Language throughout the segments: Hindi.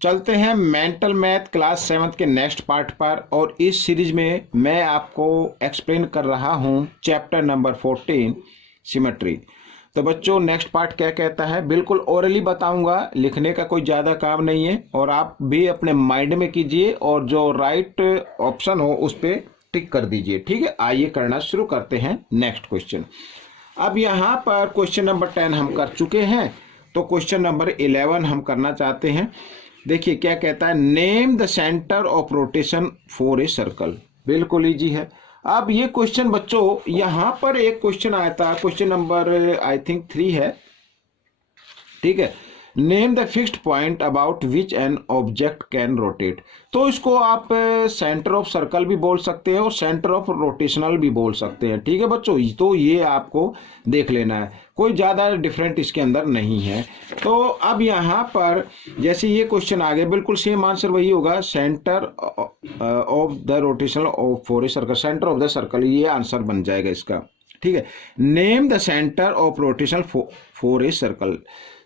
चलते हैं मेंटल मैथ क्लास 7 के नेक्स्ट पार्ट पर। और इस सीरीज में मैं आपको एक्सप्लेन कर रहा हूं चैप्टर नंबर 14 सिमेट्री। तो बच्चों नेक्स्ट पार्ट क्या कहता है, बिल्कुल ओरली बताऊंगा, लिखने का कोई ज़्यादा काम नहीं है और आप भी अपने माइंड में कीजिए और जो राइट ऑप्शन हो उस पर टिक कर दीजिए। ठीक है, आइए करना शुरू करते हैं नेक्स्ट क्वेश्चन। अब यहाँ पर क्वेश्चन नंबर 10 हम कर चुके हैं, तो क्वेश्चन नंबर 11 हम करना चाहते हैं। देखिए क्या कहता है, name the centre of rotation for a circle. बिल्कुल इजी है। अब ये क्वेश्चन बच्चों यहाँ पर एक क्वेश्चन आया था, क्वेश्चन नंबर आई थिंक 3 है। ठीक है, name the fixed point about which an object can rotate. तो इसको आप सेंटर ऑफ सर्कल भी बोल सकते हैं और सेंटर ऑफ रोटेशनल भी बोल सकते हैं। ठीक है बच्चों, तो ये आपको देख लेना है, कोई ज़्यादा डिफरेंट इसके अंदर नहीं है। तो अब यहाँ पर जैसे ये क्वेश्चन आ गया, बिल्कुल सेम आंसर वही होगा, centre of the rotational for a circle, centre of the circle, ये आंसर बन जाएगा इसका। ठीक है, name the centre of rotational for a circle.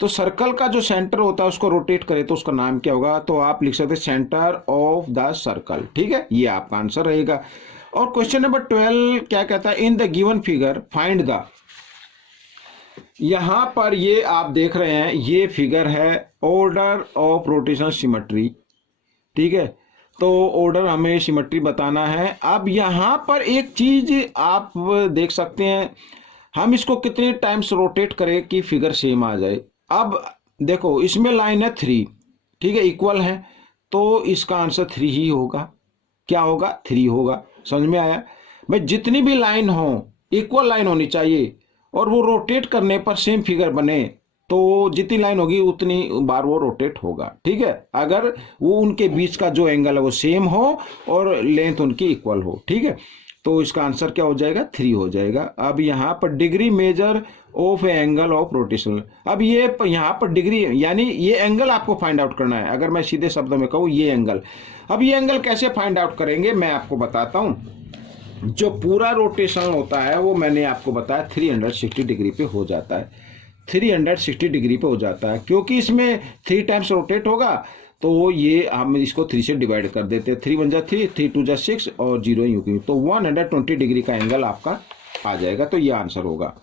तो सर्कल का जो सेंटर होता है उसको रोटेट करे तो उसका नाम क्या होगा, तो आप लिख सकते हैं सेंटर ऑफ द सर्कल। ठीक है, ये आपका आंसर रहेगा। और क्वेश्चन नंबर 12 क्या कहता है, in the given figure find the. यहां पर ये आप देख रहे हैं, ये फिगर है ऑर्डर ऑफ रोटेशनल सिमेट्री। ठीक है, तो ऑर्डर हमें सिमेट्री बताना है। अब यहां पर एक चीज आप देख सकते हैं, हम इसको कितने टाइम्स रोटेट करें कि फिगर सेम आ जाए। अब देखो इसमें लाइन है 3, ठीक है, इक्वल है, तो इसका आंसर 3 ही होगा। क्या होगा, 3 होगा। समझ में आया भाई, जितनी भी लाइन हो इक्वल लाइन होनी चाहिए और वो रोटेट करने पर सेम फिगर बने, तो जितनी लाइन होगी उतनी बार वो रोटेट होगा। ठीक है, अगर वो उनके बीच का जो एंगल है वो सेम हो और लेंथ उनकी इक्वल हो। ठीक है, तो इसका आंसर क्या हो जाएगा, 3 हो जाएगा। अब यहाँ पर degree measure of angle of rotation. अब ये यहाँ पर डिग्री यानी ये एंगल आपको फाइंड आउट करना है। अगर मैं सीधे शब्दों में कहूँ ये एंगल, अब ये एंगल कैसे फाइंड आउट करेंगे मैं आपको बताता हूँ। जो पूरा रोटेशन होता है वो मैंने आपको बताया 360 डिग्री पे हो जाता है, 360 डिग्री पे हो जाता है, क्योंकि इसमें 3 टाइम्स रोटेट होगा। तो ये हम इसको 3 से डिवाइड कर देते हैं, 3 1 जा 3, 3 2 जा 6 और 0 यूं की, तो 120 डिग्री का एंगल आपका आ जाएगा। तो ये आंसर होगा।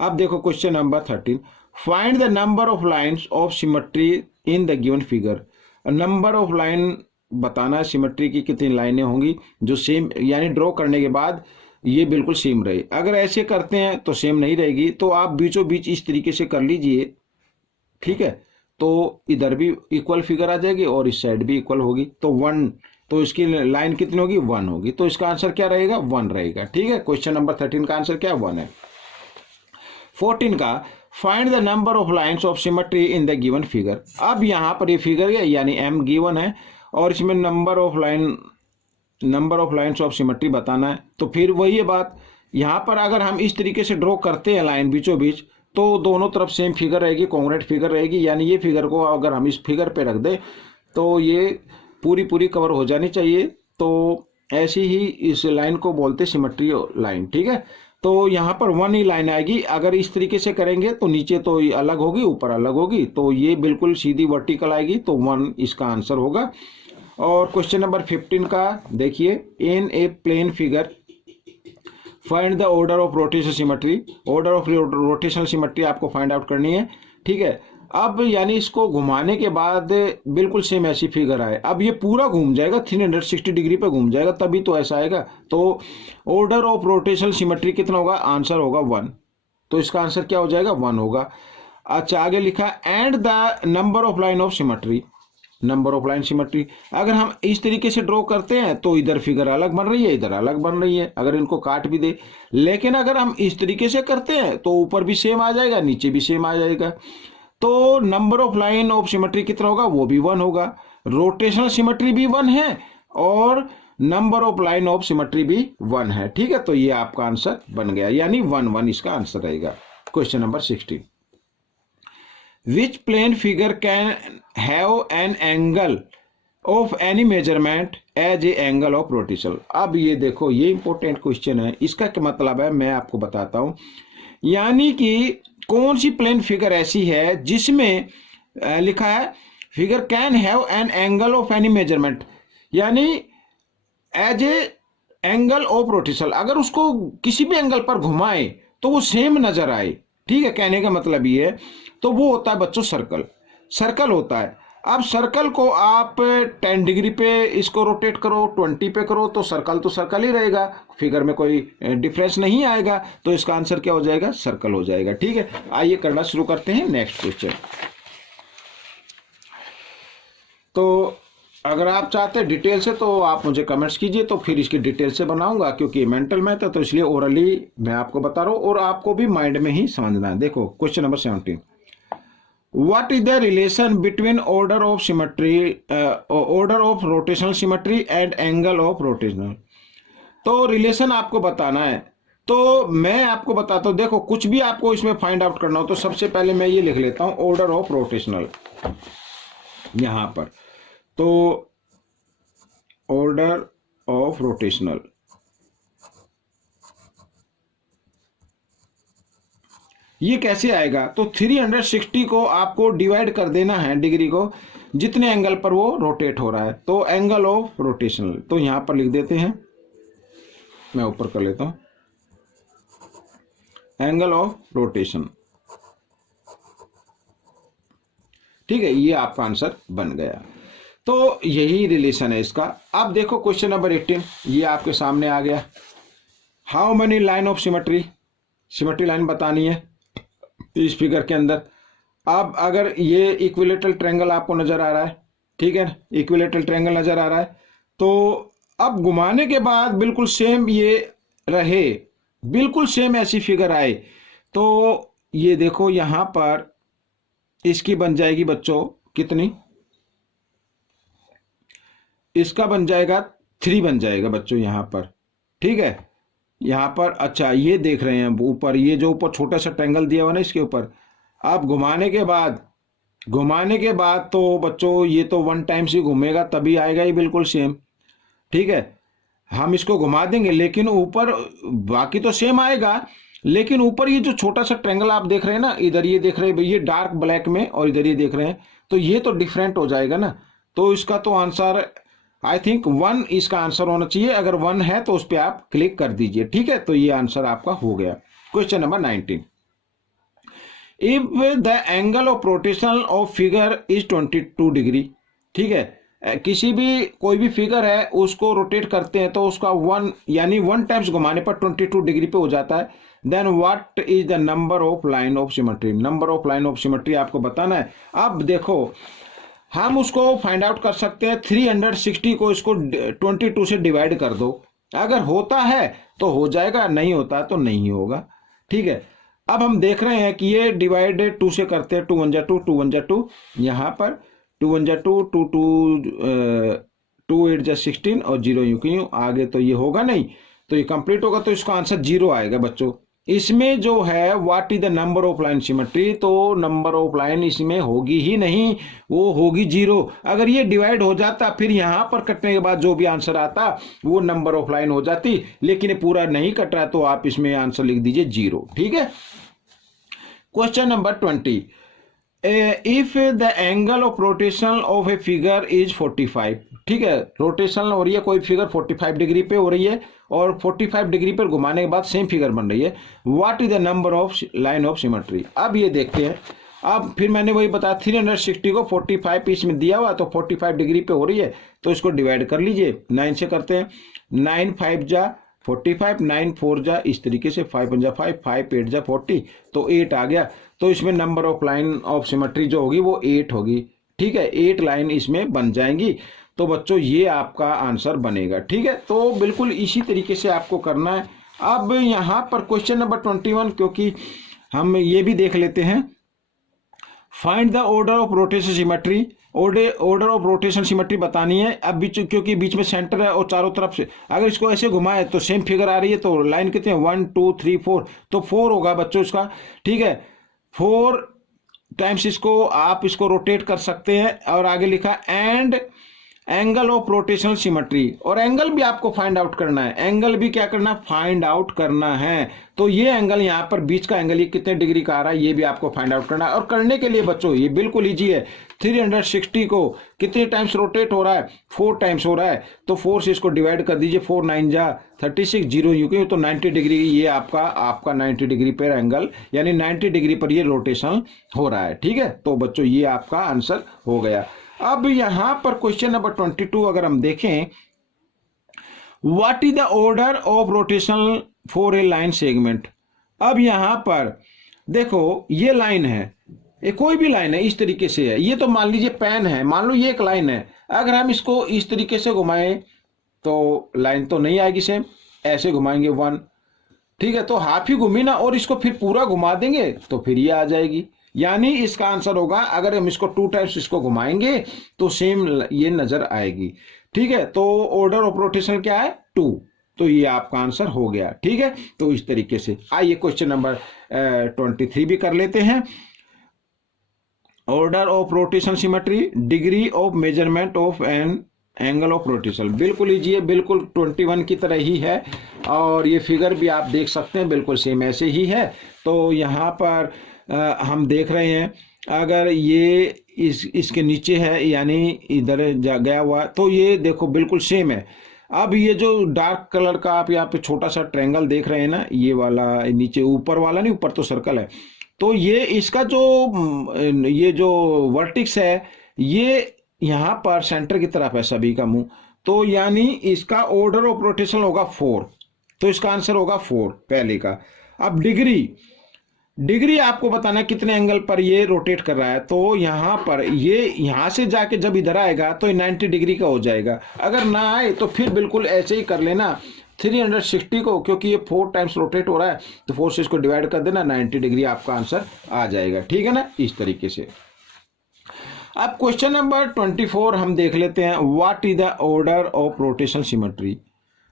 अब देखो question number 13, find the number of lines of symmetry in the given figure. Number of line बताना है, सिमेट्री की कितनी लाइनें होंगी जो सेम, यानी ड्रॉ करने के बाद ये बिल्कुल सेम रहे। अगर ऐसे करते हैं तो सेम नहीं रहेगी, तो आप बीचों बीच इस तरीके से कर लीजिए। ठीक है, तो इधर भी इक्वल फिगर आ जाएगी और इस साइड भी इक्वल होगी, तो 1, तो इसकी लाइन कितनी होगी, 1 होगी। तो इसका आंसर क्या रहेगा, 1 रहेगा। ठीक है, क्वेश्चन नंबर 13 का आंसर क्या 1 है। 14 का, find the number of lines of symmetry in the given figure. अब यहाँ पर ये फिगर है यानी m गिवन है और इसमें number of lines of symmetry बताना है। तो फिर वही है बात, यहाँ पर अगर हम इस तरीके से ड्रॉ करते हैं लाइन बीचों बीच, तो दोनों तरफ सेम फिगर रहेगी, कॉन्ग्रुएंट फिगर रहेगी। यानी ये फिगर को अगर हम इस फिगर पे रख दें तो ये पूरी कवर हो जानी चाहिए। तो ऐसी ही इस लाइन को बोलते सिमेट्री लाइन। ठीक है, तो यहाँ पर 1 ही लाइन आएगी। अगर इस तरीके से करेंगे तो नीचे तो अलग होगी, ऊपर अलग होगी, तो ये बिल्कुल सीधी वर्टिकल आएगी, तो 1 इसका आंसर होगा। और क्वेश्चन नंबर 15 का देखिए, in a plane figure find the order of rotation symmetry. Order of rotational symmetry आपको फाइंड आउट करनी है। ठीक है, अब यानी इसको घुमाने के बाद बिल्कुल सेम ऐसी फिगर आए। अब ये पूरा घूम जाएगा, 360 डिग्री पे घूम जाएगा, तभी तो ऐसा आएगा। तो ऑर्डर ऑफ रोटेशनल सिमेट्री कितना होगा, आंसर होगा 1। तो इसका आंसर क्या हो जाएगा, 1 होगा। अच्छा, आगे लिखा and the number of line of symmetry. Number of line symmetry, अगर हम इस तरीके से ड्रॉ करते हैं तो इधर फिगर अलग बन रही है, इधर अलग बन रही है, अगर इनको काट भी दे। लेकिन अगर हम इस तरीके से करते हैं तो ऊपर भी सेम आ जाएगा, नीचे भी सेम आ जाएगा। तो number of line of symmetry कितना होगा, वो भी 1 होगा। रोटेशनल सिमेट्री भी 1 है और number of line of symmetry भी 1 है। ठीक है, तो ये आपका आंसर बन गया, यानी 1 1 इसका आंसर रहेगा। Question number 16, which plane figure can have an angle of any measurement as a angle of rotation. अब ये देखो, ये इंपॉर्टेंट क्वेश्चन है। इसका क्या मतलब है मैं आपको बताता हूं। यानी कि कौन सी प्लेन फिगर ऐसी है जिसमें लिखा है figure can have an angle of any measurement, यानी as a angle of rotation, अगर उसको किसी भी एंगल पर घुमाए तो वो सेम नजर आए, ठीक है, कहने का मतलब ये है। तो वो होता है बच्चों सर्कल, सर्कल होता है। अब सर्कल को आप 10 डिग्री पे इसको रोटेट करो, 20 पे करो, तो सर्कल ही रहेगा, फिगर में कोई डिफरेंस नहीं आएगा, तो इसका आंसर क्या हो जाएगा, सर्कल हो जाएगा। ठीक है, आइए करना शुरू करते हैं नेक्स्ट क्वेश्चन। तो अगर आप चाहते हैं डिटेल से तो आप मुझे कमेंट्स कीजिए, तो फिर इसकी डिटेल से बनाऊंगा, क्योंकि मेंटल मैथ है तो इसलिए ओरली मैं आपको बता रहा हूं और आपको भी माइंड में ही समझना है। देखो question number 17, What is the relation between order of symmetry, order of rotational symmetry and angle of rotational? तो रिलेशन आपको बताना है, तो मैं आपको बताता हूं। देखो कुछ भी आपको इसमें फाइंड आउट करना हो तो सबसे पहले मैं ये लिख लेता हूं ऑर्डर ऑफ रोटेशनल यहां पर। तो ऑर्डर ऑफ रोटेशनल, ये कैसे आएगा, तो 360 को आपको डिवाइड कर देना है डिग्री को, जितने एंगल पर वो रोटेट हो रहा है, तो एंगल ऑफ रोटेशनल। तो यहां पर लिख देते हैं, मैं ऊपर कर लेता हूं, एंगल ऑफ रोटेशन। ठीक है, ये आपका आंसर बन गया। तो यही रिलेशन है इसका। अब देखो क्वेश्चन नंबर 18, ये आपके सामने आ गया। How many line of symmetry, symmetry line बतानी है इस फिगर के अंदर। अब अगर ये इक्विलेटरल ट्रायंगल आपको नजर आ रहा है, ठीक है, इक्विलेटरल ट्रायंगल नजर आ रहा है, तो अब घुमाने के बाद बिल्कुल सेम ये रहे, बिल्कुल सेम ऐसी फिगर आए, तो ये देखो यहां पर इसकी बन जाएगी बच्चों कितनी, इसका बन जाएगा 3 बन जाएगा बच्चों यहां पर। ठीक है, यहां पर अच्छा ये देख रहे हैं ऊपर, ये जो ऊपर छोटा सा ट्रायंगल दिया हुआ ना इसके ऊपर, आप घुमाने के बाद तो बच्चों ये तो 1 टाइम्स ही घूमेगा तभी आएगा ये बिल्कुल सेम। ठीक है, हम इसको घुमा देंगे लेकिन ऊपर बाकी तो सेम आएगा, लेकिन ऊपर ये जो छोटा सा ट्रायंगल आप देख रहे हैं ना, इधर ये देख रहे हैं ये डार्क ब्लैक में और इधर ये देख रहे हैं, तो ये तो डिफरेंट हो जाएगा ना। तो इसका तो आंसर आई थिंक 1 इसका आंसर होना चाहिए। अगर 1 है तो उस पर आप क्लिक कर दीजिए। ठीक है, तो ये आंसर आपका हो गया। Question number 19, if the angle of rotation of figure is 22 degree, ठीक है, किसी भी कोई भी फिगर है उसको रोटेट करते हैं तो उसका 1 यानी 1 टाइम्स घुमाने पर 22 डिग्री पे हो जाता है, then what is the number of line of symmetry, number of line of symmetry आपको बताना है। अब देखो हम उसको फाइंड आउट कर सकते हैं, 360 को इसको 22 से डिवाइड कर दो, अगर होता है तो हो जाएगा, नहीं होता तो नहीं होगा। ठीक है, अब हम देख रहे हैं कि ये डिवाइड 2 से करते हैं, 2 1 जा 2, 2 1 जा 2, यहाँ पर 2 1 जा 2, 2 2 8 जा 16 और 0 यूं की यूं, आगे तो ये होगा नहीं, तो ये कंप्लीट होगा, तो इसका आंसर 0 आएगा बच्चों। इसमें जो है what is the number of line symmetry, तो नंबर ऑफ लाइन इसमें होगी ही नहीं, वो होगी 0। अगर ये डिवाइड हो जाता फिर यहां पर कटने के बाद जो भी आंसर आता वो नंबर ऑफ लाइन हो जाती, लेकिन ये पूरा नहीं कट रहा तो आप इसमें आंसर लिख दीजिए 0। ठीक है, question number 20, if the angle of rotation of a figure is 45, ठीक है, रोटेशन हो रही है कोई फिगर 45 डिग्री पे हो रही है और 45 डिग्री पर घुमाने के बाद सेम फिगर बन रही है, what is the number of line of symmetry. अब ये देखते हैं, अब फिर मैंने वही बताया 360 को 45 इसमें दिया हुआ तो 45 डिग्री पे हो रही है, तो इसको डिवाइड कर लीजिए 9 से करते हैं, 9 5 जा 45, 9 4 जा इस तरीके से, 5 1 जा 5, 5 8 जा 40, तो 8 आ गया, तो इसमें number of line of symmetry जो होगी वो 8 होगी। ठीक है, 8 लाइन इसमें बन जाएंगी, तो बच्चों ये आपका आंसर बनेगा। ठीक है, तो बिल्कुल इसी तरीके से आपको करना है। अब यहां पर क्वेश्चन नंबर 21, क्योंकि हम ये भी देख लेते हैं, find the order of rotation symmetry, order of rotation symmetry बतानी है। अब बीच, क्योंकि बीच में सेंटर है और चारों तरफ से अगर इसको ऐसे घुमाए तो सेम फिगर आ रही है, तो लाइन कितने 1 2 3 4, तो 4 होगा बच्चों इसका। ठीक है, 4 टाइम्स इसको आप इसको रोटेट कर सकते हैं, और आगे लिखा and angle of rotational symmetry, और एंगल भी आपको फाइंड आउट करना है, एंगल भी क्या करना, फाइंड आउट करना है। तो ये एंगल यहाँ पर बीच का एंगल ये कितने डिग्री का आ रहा है ये भी आपको फाइंड आउट करना है। और करने के लिए बच्चों ये बिल्कुल इजी है, 360 को कितने टाइम्स रोटेट हो रहा है, 4 टाइम्स हो रहा है, तो 4 से इसको डिवाइड कर दीजिए, 4 9 जा 36, 0 यू क्यों, तो 90 डिग्री, ये आपका 90 डिग्री पर एंगल, यानी 90 डिग्री पर ये रोटेशन हो रहा है। ठीक है, तो बच्चों ये आपका आंसर हो गया। अब यहां पर क्वेश्चन नंबर 22 अगर हम देखें, what is the order of rotational for a line segment. अब यहां पर देखो ये लाइन है, ये कोई भी लाइन है, इस तरीके से है, ये तो मान लीजिए पेन है, मान लो ये एक लाइन है, अगर हम इसको इस तरीके से घुमाएं तो लाइन तो नहीं आएगी सेम, ऐसे घुमाएंगे 1, ठीक है, तो हाफ ही घूमी ना, और इसको फिर पूरा घुमा देंगे तो फिर ये आ जाएगी, यानी इसका आंसर होगा, अगर हम इसको 2 टाइम्स इसको घुमाएंगे तो सेम ये नजर आएगी। ठीक है, तो ऑर्डर ऑफ रोटेशन क्या है, 2, तो ये आपका आंसर हो गया। ठीक है, तो इस तरीके से आइए क्वेश्चन नंबर 23 भी कर लेते हैं। Order of rotation symmetry, degree of measurement of N angle of rotation, बिल्कुल इजी है, बिल्कुल 21 की तरह ही है, और ये फिगर भी आप देख सकते हैं बिल्कुल सेम ऐसे ही है। तो यहाँ पर हम देख रहे हैं, अगर ये इसके नीचे है यानी इधर गया हुआ, तो ये देखो बिल्कुल सेम है। अब ये जो डार्क कलर का आप यहाँ पे छोटा सा ट्रायंगल देख रहे हैं ना, ये वाला नीचे, ऊपर वाला नहीं, ऊपर तो सर्कल है, तो ये इसका जो वर्टिक्स है ये यहाँ पर सेंटर की तरफ है सभी का मुंह, तो यानी इसका ऑर्डर ऑफ रोटेशन होगा 4, तो इसका आंसर होगा 4 पहले का। अब डिग्री आपको बताना कितने एंगल पर ये रोटेट कर रहा है, तो यहाँ पर ये यहाँ से जाके जब इधर आएगा तो 90 डिग्री का हो जाएगा, अगर ना आए तो फिर बिल्कुल ऐसे ही कर लेना 360 को, क्योंकि ये 4 टाइम्स रोटेट हो रहा है तो 4 से इसको डिवाइड कर देना, 90 डिग्री आपका आंसर आ जाएगा। ठीक है ना, इस तरीके से। अब क्वेश्चन नंबर 24 हम देख लेते हैं, what is the order of rotation symmetry,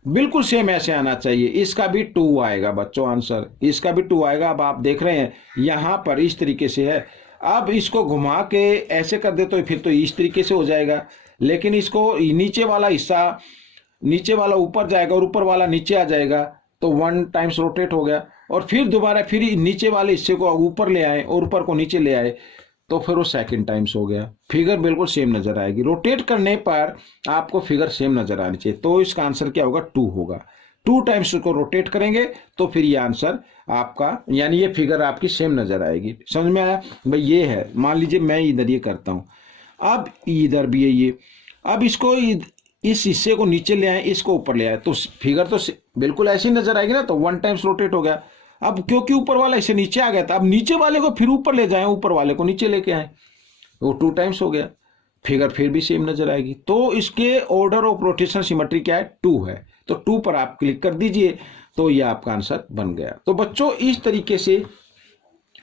बिल्कुल सेम ऐसे आना चाहिए, इसका भी 2 आएगा बच्चों आंसर, इसका भी 2 आएगा। अब आप देख रहे हैं यहाँ पर इस तरीके से है, अब इसको घुमा के ऐसे कर दे तो फिर तो इस तरीके से हो जाएगा, लेकिन इसको नीचे वाला हिस्सा, नीचे वाला ऊपर जाएगा और ऊपर वाला नीचे आ जाएगा, तो 1 टाइम्स रोटेट हो गया, और फिर दोबारा फिर नीचे वाले हिस्से को ऊपर ले आए और ऊपर को नीचे ले आए, तो फिर वो 2 टाइम्स हो गया, फिगर बिल्कुल सेम नजर आएगी। रोटेट करने पर आपको फिगर सेम नजर आनी चाहिए, तो इसका आंसर क्या होगा, 2 होगा। 2 टाइम्स को रोटेट करेंगे तो फिर ये आंसर आपका, यानी ये फिगर आपकी सेम नजर आएगी। समझ में आया भाई, ये है, मान लीजिए मैं इधर ये करता हूं, अब इधर भी है ये, अब इसको इस हिस्से को नीचे ले आए, इसको ऊपर ले आए, तो फिगर तो बिल्कुल ऐसी नजर आएगी ना, तो 1 टाइम्स रोटेट हो गया। अब क्योंकि ऊपर वाला इसे नीचे आ गया था, अब नीचे वाले को फिर ऊपर ले जाए, ऊपर वाले को नीचे लेके आए, वो 2 टाइम्स हो गया, फिगर फिर भी सेम नजर आएगी। तो इसके ऑर्डर ऑफ रोटेशन सिमेट्री क्या है, 2 है, तो 2 पर आप क्लिक कर दीजिए, तो ये आपका आंसर बन गया। तो बच्चों इस तरीके से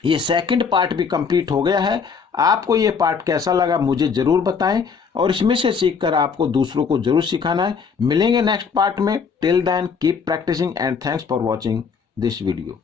ये सेकंड पार्ट भी कंप्लीट हो गया है। आपको ये पार्ट कैसा लगा मुझे जरूर बताएं, और इसमें से सीखकर आपको दूसरों को जरूर सिखाना है। मिलेंगे नेक्स्ट पार्ट में, till then keep practicing and thanks for watching this video.